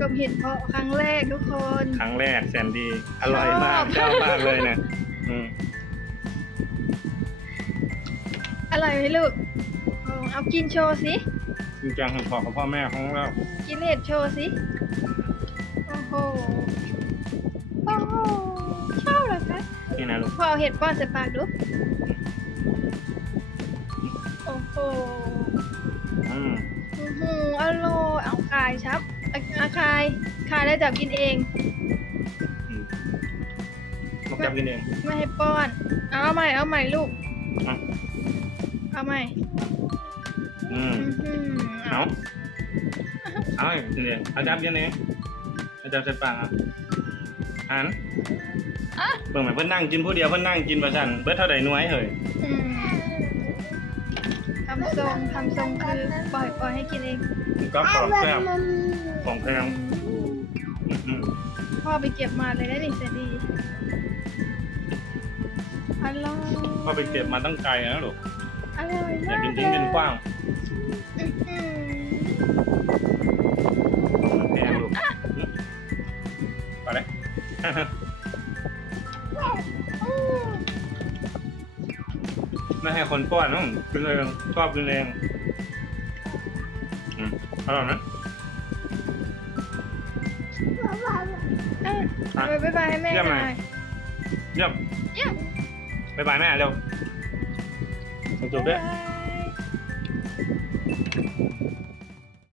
กับเห็ดเพาะครั้งแรกทุกคน ครั้งแรกแสนดีอร่อยมากชอบชอบมากเลยเนี่ยอืมอร่อยไหมลูกเอาเอากินโชว์สิจริงจังขอกับพ่อแม่ของเรากินเห็ดโชว์สิโอ้โหโอ้โหชอบเหรอคะนี่นะลูกพอเอาเห็ดป้อนใส่ปากดูโอ้โหาคายชับเอาเอาคายคายแล้วจับกินเองอืมมาจับกินเองไม่ให้ป้อน เอาใหม่เอาใหม่ลูก อะเอาใหม่อืมอื้อหือเอาเอากินเองเอาจับกินเองเอาจับใส่ปากอะหันอะเบิ่งไหมเพิ่นนั่งกินผู้เดียวเพิ่นนั่งกินประชันเบิดเท่าใดหน่วยเฮ้ยอืมทำทรงทำทรงคือปล่อยปล่อยให้กินเองก็ของแซ่บของแพงอืมพ่อไปเก็บมาเลยนะนี่เสยดีอร่อยพ่อไปเก็บมาตั้งไกลนะลูกอร่อยอย่ามากกินทิ้งกินกว้างอื้อหือแพงลูกไปเลย ไม่ให้คนป้อนน้องกินเองชอบกินเองอืมอร่อยนะอะอะไปบ๊ายบายให้แม่เยี่ยมหไหมน่อยเยี่ยมเยี่ยม บ๊ายบายแม่เร็วจบด้วยบ๊ายบาย